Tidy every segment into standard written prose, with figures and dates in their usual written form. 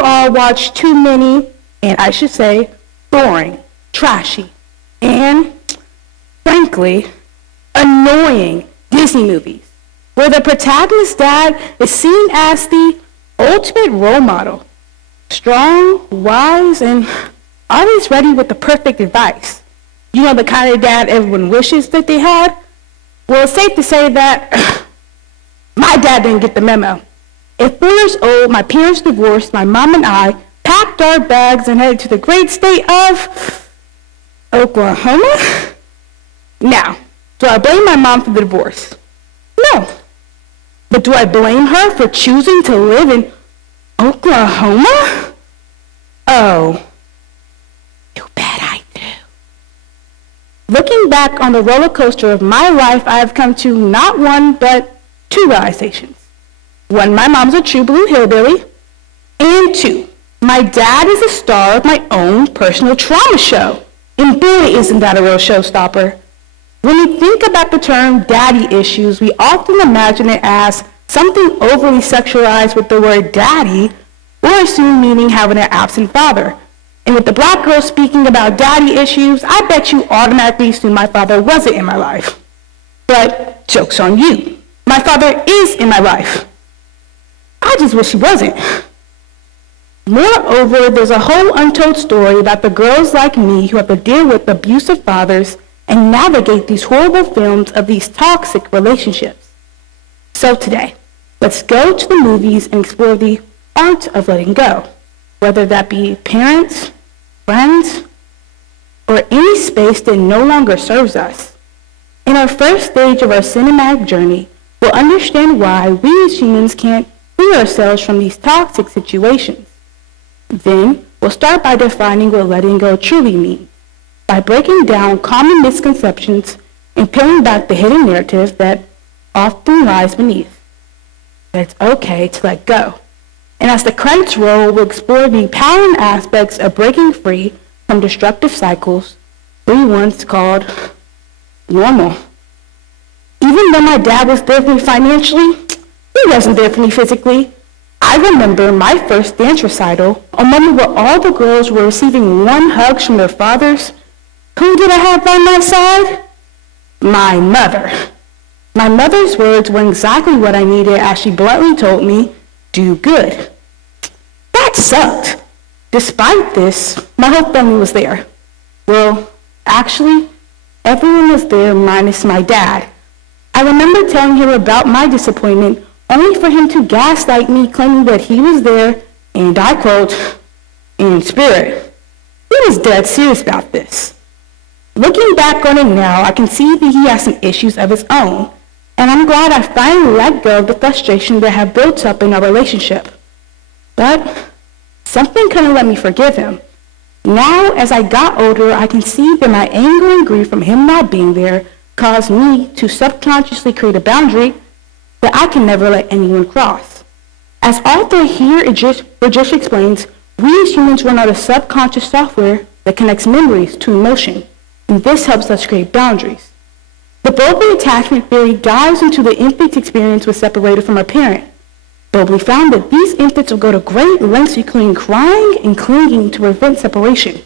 we've all watched too many, and I should say, boring, trashy, and, frankly, annoying Disney movies, where the protagonist's dad is seen as the ultimate role model, strong, wise, and always ready with the perfect advice. You know, the kind of dad everyone wishes that they had? Well, it's safe to say that my dad didn't get the memo. At 4 years old, my parents divorced, my mom and I packed our bags and headed to the great state of Oklahoma? Now, do I blame my mom for the divorce? No. But do I blame her for choosing to live in Oklahoma? Oh, you bet I do. Looking back on the roller coaster of my life, I have come to not one, but 2 realizations. 1, my mom's a true blue hillbilly. And 2, my dad is a star of my own personal trauma show. And boy, isn't that a real showstopper. When we think about the term daddy issues, we often imagine it as something overly sexualized with the word daddy, or assume meaning having an absent father. And with the black girl speaking about daddy issues, I bet you automatically assume my father wasn't in my life. But joke's on you. My father is in my life. I just wish he wasn't. Moreover, there's a whole untold story about the girls like me who have to deal with abusive fathers and navigate these horrible films of these toxic relationships. So today, let's go to the movies and explore the art of letting go, whether that be parents, friends, or any space that no longer serves us. In our first stage of our cinematic journey, we'll understand why we as humans can't free ourselves from these toxic situations. Then, we'll start by defining what letting go truly means, by breaking down common misconceptions and peeling back the hidden narrative that often lies beneath. That it's okay to let go. And as the credits roll, we'll explore the empowering aspects of breaking free from destructive cycles we once called normal. Even though my dad was there for me financially, he wasn't there for me physically. I remember my first dance recital, a moment where all the girls were receiving warm hugs from their fathers. Who did I have by my side? My mother. My mother's words were exactly what I needed as she bluntly told me, do good. That sucked. Despite this, my whole family was there. Well, actually, everyone was there minus my dad. I remember telling him about my disappointment only for him to gaslight me, claiming that he was there, and I quote, in spirit. He was dead serious about this. Looking back on it now, I can see that he has some issues of his own, and I'm glad I finally let go of the frustration that had built up in our relationship. But something couldn't let me forgive him. Now, as I got older, I can see that my anger and grief from him not being there caused me to subconsciously create a boundary that I can never let anyone cross. As author here, Rajesh explains, we as humans run out of subconscious software that connects memories to emotion, and this helps us create boundaries. The Bowlby attachment theory dives into the infant's experience with separated from a parent. Bowlby found that these infants will go to great lengths, including crying and clinging, to prevent separation.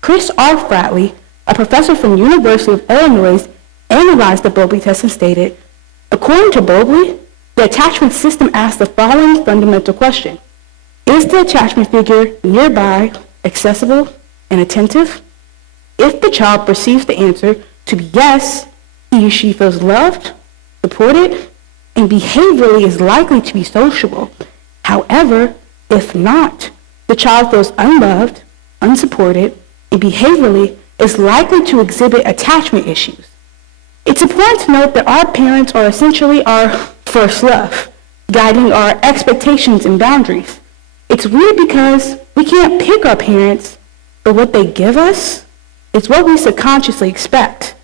Chris R. Fratley, a professor from the University of Illinois, analyzed the Bowlby test and stated, according to Bowlby, the attachment system asks the following fundamental question. Is the attachment figure nearby, accessible, and attentive? If the child perceives the answer to be yes, he or she feels loved, supported, and behaviorally is likely to be sociable. However, if not, the child feels unloved, unsupported, and behaviorally is likely to exhibit attachment issues. It's important to note that our parents are essentially our first love, guiding our expectations and boundaries. It's weird because we can't pick our parents, but what they give us is what we subconsciously expect.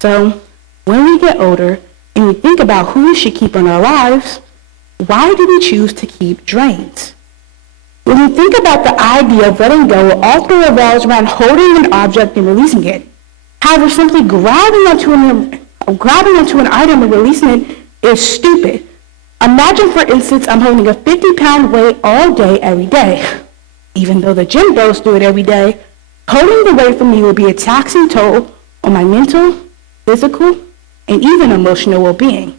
So when we get older and we think about who we should keep in our lives, why do we choose to keep drains? When we think about the idea of letting go, it often revolves around holding an object and releasing it. However, simply grabbing onto an item and releasing it is stupid. Imagine, for instance, I'm holding a 50-pound weight all day, every day. Even though the gym bros do it every day, holding the weight for me will be a taxing toll on my mental, physical, and even emotional well-being.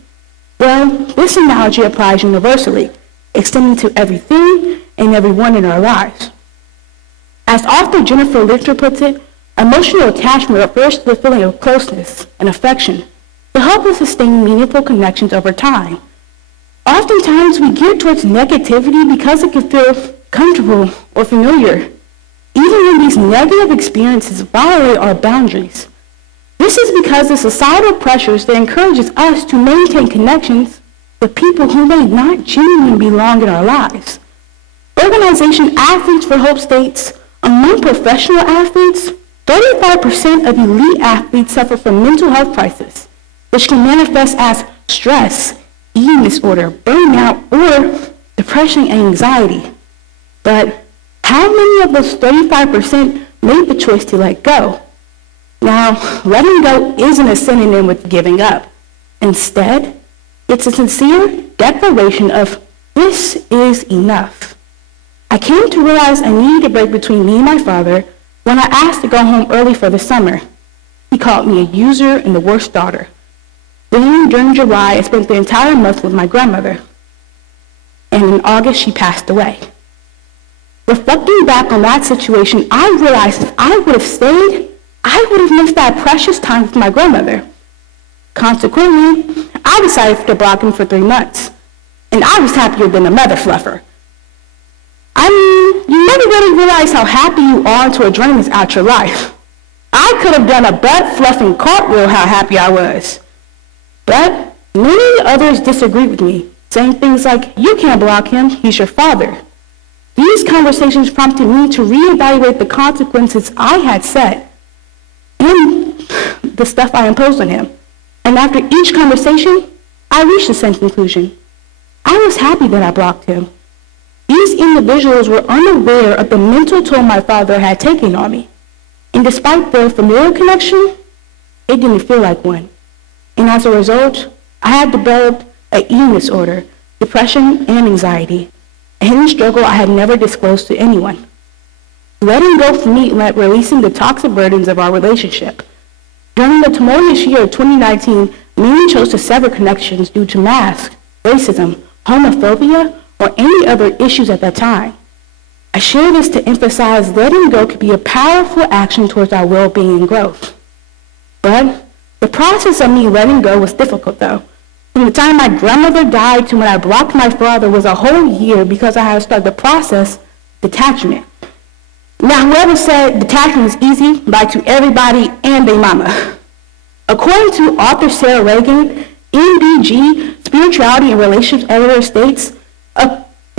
Well, this analogy applies universally, extending to everything and everyone in our lives. As author Jennifer Lichter puts it, emotional attachment refers to the feeling of closeness and affection to help us sustain meaningful connections over time. Oftentimes, we gear towards negativity because it can feel comfortable or familiar, even when these negative experiences violate our boundaries. This is because of societal pressures that encourages us to maintain connections with people who may not genuinely belong in our lives. Organization Athletes for Hope states, among professional athletes, 35% of elite athletes suffer from mental health crisis, which can manifest as stress, eating disorder, burnout, or depression and anxiety. But how many of those 35% made the choice to let go? Now, letting go isn't a synonym with giving up. Instead, it's a sincere declaration of, this is enough. I came to realize I needed a break between me and my father when I asked to go home early for the summer. He called me a user and the worst daughter. Then, during July, I spent the entire month with my grandmother. And in August, she passed away. Reflecting back on that situation, I realized if I would have stayed, I would have missed that precious time with my grandmother. Consequently, I decided to block him for 3 months. And I was happier than a mother fluffer. I mean, you never really realize how happy you are until a dream is out your life. I could have done a butt-fluffing cartwheel how happy I was. But many others disagree with me, saying things like, you can't block him, he's your father. These conversations prompted me to reevaluate the consequences I had set and the stuff I imposed on him. And after each conversation, I reached the same conclusion. I was happy that I blocked him. These individuals were unaware of the mental toll my father had taken on me. And despite the familial connection, it didn't feel like one. And as a result, I had developed an eating disorder, depression, and anxiety, a hidden struggle I had never disclosed to anyone. Letting go for me meant releasing the toxic burdens of our relationship. During the tumultuous year of 2019, many chose to sever connections due to masks, racism, homophobia, or any other issues at that time. I share this to emphasize letting go could be a powerful action towards our well-being and growth. But the process of me letting go was difficult, though. From the time my grandmother died to when I blocked my father was a whole year because I had to start the process of detachment. Now, whoever said detachment is easy lied to everybody and their mama. According to author Sarah Reagan, MBG, Spirituality and Relationships Editor states,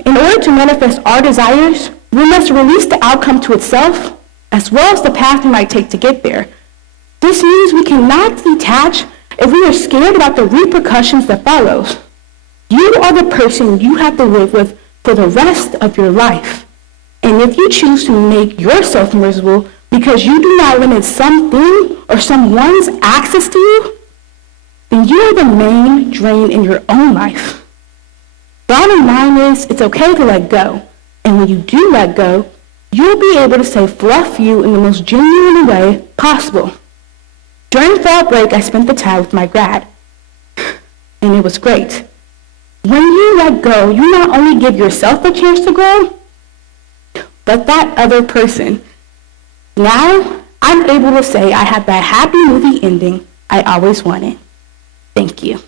in order to manifest our desires, we must release the outcome to itself, as well as the path we might take to get there. This means we cannot detach if we are scared about the repercussions that follow. You are the person you have to live with for the rest of your life. And if you choose to make yourself miserable because you do not limit something or someone's access to you, then you are the main drain in your own life. Bottom line is, it's okay to let go. And when you do let go, you'll be able to say fluff you in the most genuine way possible. During fall break, I spent the time with my grad. And it was great. When you let go, you not only give yourself a chance to grow, but that other person. Now, I'm able to say I had that happy movie ending I always wanted. Thank you.